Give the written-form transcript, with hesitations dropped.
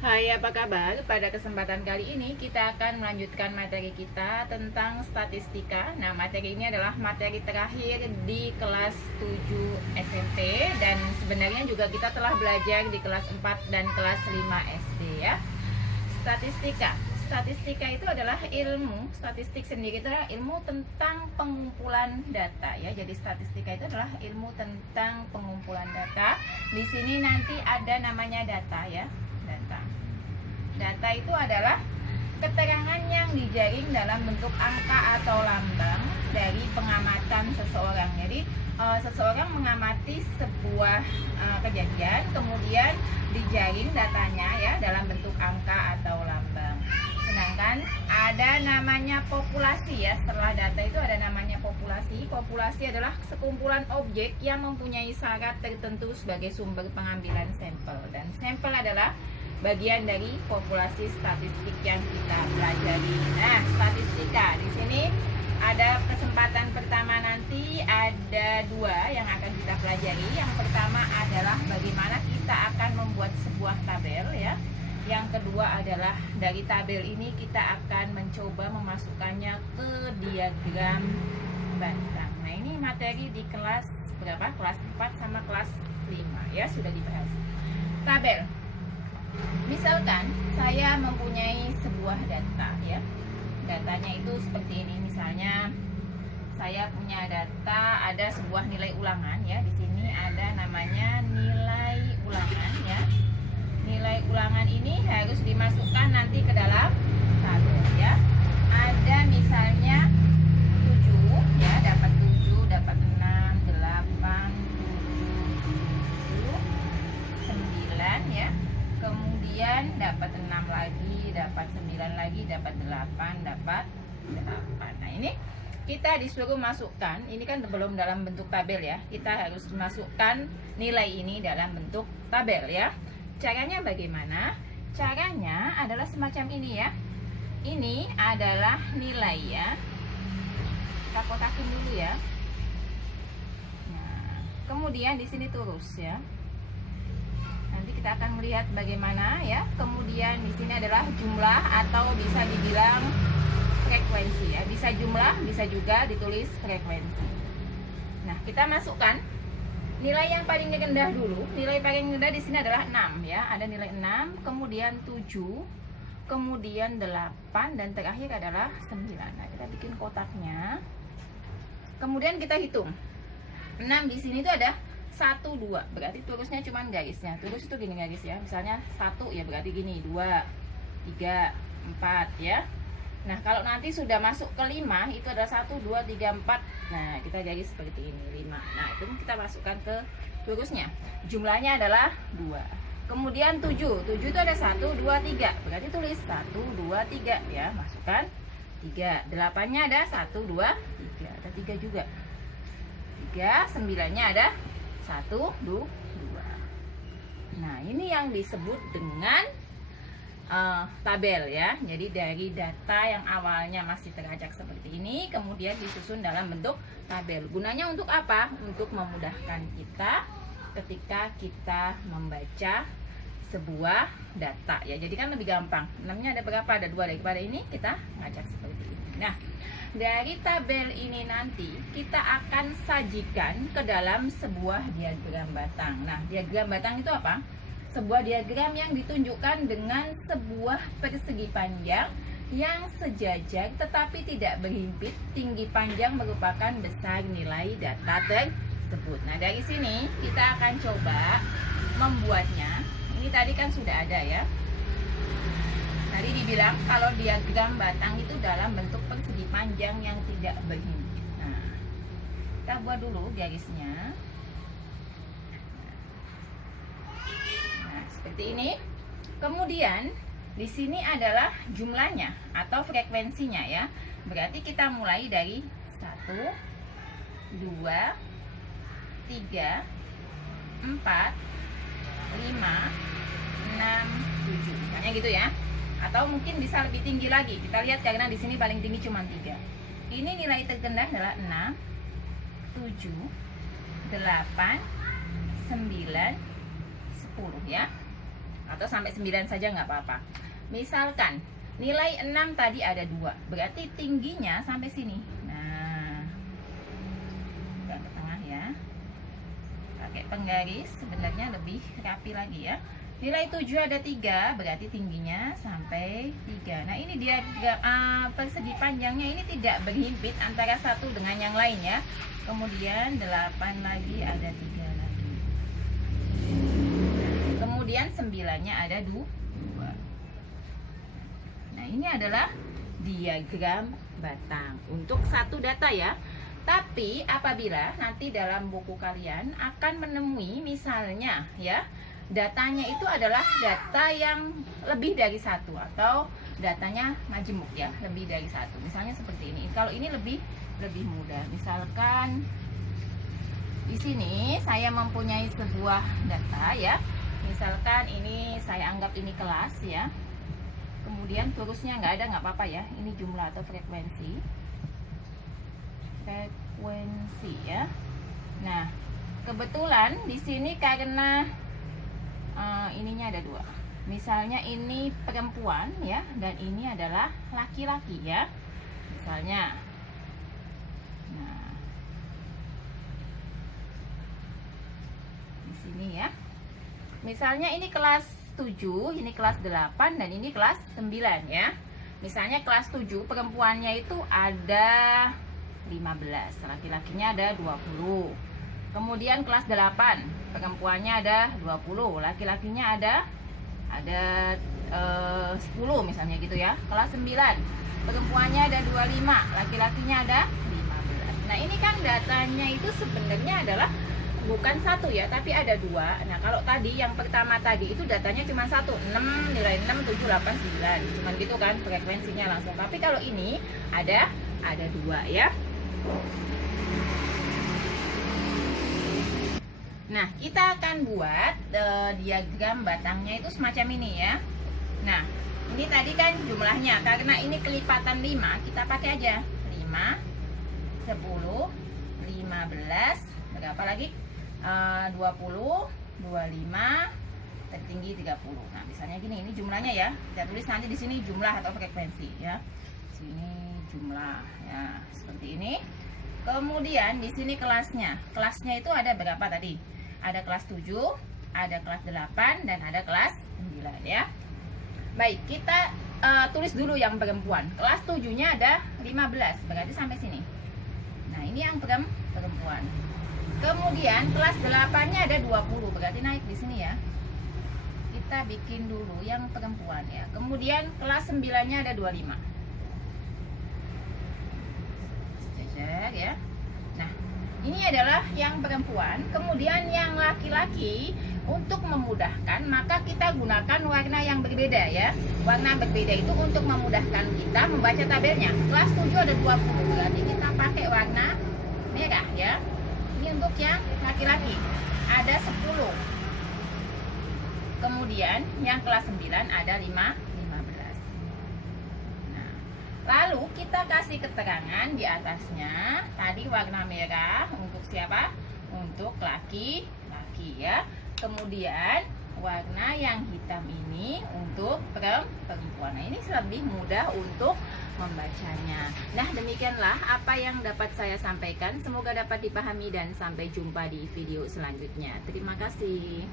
Hai, apa kabar? Pada kesempatan kali ini kita akan melanjutkan materi kita tentang statistika. Nah, materi ini adalah materi terakhir di kelas 7 SMP dan sebenarnya juga kita telah belajar di kelas 4 dan kelas 5 SD ya. Statistika. Statistika itu adalah ilmu, statistik sendiri itu adalah ilmu tentang pengumpulan data ya. Jadi statistika itu adalah ilmu tentang pengumpulan data. Di sini nanti ada namanya data ya. Data itu adalah keterangan yang dijaring dalam bentuk angka atau lambang dari pengamatan seseorang. Jadi seseorang mengamati sebuah kejadian, kemudian dijaring datanya ya dalam bentuk angka atau lambang. Sedangkan ada namanya populasi ya. Setelah data itu ada namanya populasi. Populasi adalah sekumpulan objek yang mempunyai syarat tertentu sebagai sumber pengambilan sampel, dan sampel adalah bagian dari populasi statistik yang kita pelajari. Nah, statistika di sini ada kesempatan pertama, nanti ada dua yang akan kita pelajari. Yang pertama adalah bagaimana kita akan membuat sebuah tabel ya. Yang kedua adalah dari tabel ini kita akan mencoba memasukkannya ke diagram batang. Nah, ini materi di kelas berapa? Kelas 4 sama kelas 5 ya, sudah dibahas. Tabel. Misalkan saya mempunyai sebuah data ya. Datanya itu seperti ini. Misalnya saya punya data, ada sebuah nilai ulangan ya. Di sini ada namanya nilai ulangan ya. Nilai ulangan ini harus dimasukkan nanti ke dalam tabel ya. Ada misalnya 7 ya, dapat 7, dapat 6, 8, 7, 9 ya. Kemudian dapat 6 lagi, dapat 9 lagi, dapat 8, dapat 8. Nah, ini kita disuruh masukkan, ini kan belum dalam bentuk tabel ya. Kita harus masukkan nilai ini dalam bentuk tabel ya. Caranya bagaimana? Caranya adalah semacam ini ya. Ini adalah nilai ya. Kita kotakin dulu ya. Nah, kemudian di sini terus ya. Nanti kita akan melihat bagaimana ya. Kemudian di sini adalah jumlah atau bisa dibilang frekuensi ya. Bisa jumlah, bisa juga ditulis frekuensi. Nah, kita masukkan nilai yang paling rendah dulu. Nilai paling rendah di sini adalah 6 ya. Ada nilai 6, kemudian 7, kemudian 8 dan terakhir adalah 9. Nah, kita bikin kotaknya. Kemudian kita hitung. 6 di sini itu ada 1, 2, berarti turusnya cuman garisnya. Turus itu gini garis ya. Misalnya 1 ya berarti gini, 2, 3, 4 ya. Nah, kalau nanti sudah masuk ke 5 itu ada 1, 2, 3, 4. Nah, kita garis seperti ini, 5. Nah, itu kita masukkan ke turusnya. Jumlahnya adalah 2. Kemudian 7. 7 itu ada 1, 2, 3. Berarti tulis 1, 2, 3 ya. Masukkan 3. 8-nya ada 1, 2, 3. Ada 3 juga. 3, 9-nya ada 1, 2. Nah, ini yang disebut dengan tabel ya. Jadi dari data yang awalnya masih teracak seperti ini, kemudian disusun dalam bentuk tabel. Gunanya untuk apa? Untuk memudahkan kita ketika kita membaca sebuah data ya. Jadi kan lebih gampang. 6-nya ada berapa? Ada 2. Daripada ini kita ngacak seperti ini. Nah, dari tabel ini nanti kita akan sajikan ke dalam sebuah diagram batang. Nah, diagram batang itu apa? Sebuah diagram yang ditunjukkan dengan sebuah persegi panjang yang sejajar tetapi tidak berhimpit. Tinggi panjang merupakan besar nilai data tersebut. Nah, dari sini kita akan coba membuatnya. Ini tadi kan sudah ada ya. Tadi dibilang kalau diagram batang itu dalam bentuk persegi panjang yang tidak berhimpit. Nah, kita buat dulu garisnya. Nah, seperti ini. Kemudian di sini adalah jumlahnya atau frekuensinya ya. Berarti kita mulai dari 1, 2, 3, 4, 5, 6, 7. Misalnya gitu ya. Atau mungkin bisa lebih tinggi lagi. Kita lihat karena di sini paling tinggi cuma 3. Ini nilai terrendah adalah 6, 7, 8, 9, 10 ya. atau sampai 9 saja nggak apa-apa. Misalkan nilai 6 tadi ada 2, berarti tingginya sampai sini. Nah, ke tengah ya, pakai penggaris sebenarnya lebih rapi lagi ya. Nilai 7 ada 3, berarti tingginya sampai 3. Nah, ini dia persegi panjangnya ini tidak berhimpit antara satu dengan yang lain ya. Kemudian 8 lagi ada 3 lagi. Kemudian 9-nya ada 2. Nah, ini adalah diagram batang untuk satu data ya. Tapi apabila nanti dalam buku kalian akan menemui misalnya ya, datanya itu adalah data yang lebih dari satu atau datanya majemuk ya, lebih dari satu. Misalnya seperti ini. Kalau ini lebih mudah. Misalkan di sini saya mempunyai sebuah data ya. Misalkan ini saya anggap ini kelas ya. Kemudian terusnya nggak ada, nggak apa-apa ya. Ini jumlah atau frekuensi. Frekuensi ya. Nah, kebetulan di sini karena ininya ada 2. Misalnya ini perempuan ya, dan ini adalah laki-laki ya. Misalnya, nah, di sini ya. Misalnya ini kelas 7, ini kelas 8, dan ini kelas 9 ya. Misalnya kelas 7 perempuannya itu ada 15, laki-lakinya ada 20. Kemudian kelas 8 perempuannya ada 20, laki-lakinya ada 10 misalnya gitu ya. Kelas 9 perempuannya ada 25, laki-lakinya ada 15. Nah, ini kan datanya itu sebenarnya adalah bukan satu ya, tapi ada 2. Nah, kalau tadi yang pertama tadi itu datanya cuma 1, 6, nilai 6, 7, 8, 9. Cuman gitu kan frekuensinya langsung. Tapi kalau ini ada 2 ya. Nah, kita akan buat diagram batangnya itu semacam ini ya. Nah, ini tadi kan jumlahnya, karena ini kelipatan 5, kita pakai aja 5, 10, 15, berapa lagi? 20, 25, tertinggi 30. Nah, misalnya gini, ini jumlahnya ya. Kita tulis nanti di sini jumlah atau frekuensi ya. Sini jumlah ya, seperti ini. Kemudian di sini kelasnya. Kelasnya itu ada berapa tadi? Ada kelas 7, ada kelas 8, dan ada kelas 9 ya. Baik, kita tulis dulu yang perempuan. Kelas 7-nya ada 15, berarti sampai sini. Nah, ini yang perempuan. Kemudian kelas 8-nya ada 20, berarti naik di sini ya. Kita bikin dulu yang perempuan ya. Kemudian kelas 9-nya ada 25. Sejajar ya. Nah, ini adalah yang perempuan. Kemudian yang laki-laki, untuk memudahkan maka kita gunakan warna yang berbeda ya. Warna berbeda itu untuk memudahkan kita membaca tabelnya. Kelas 7 ada 20, berarti kita pakai warna merah ya. Ini untuk yang laki-laki ada 10. Kemudian yang kelas 9 ada 15. Nah, lalu kita kasih keterangan di atasnya. Tadi warna merah untuk siapa? Untuk laki-laki ya. Kemudian warna yang hitam ini untuk perempuan. Nah, ini lebih mudah untuk membacanya. Nah, demikianlah apa yang dapat saya sampaikan. Semoga dapat dipahami dan sampai jumpa di video selanjutnya. Terima kasih.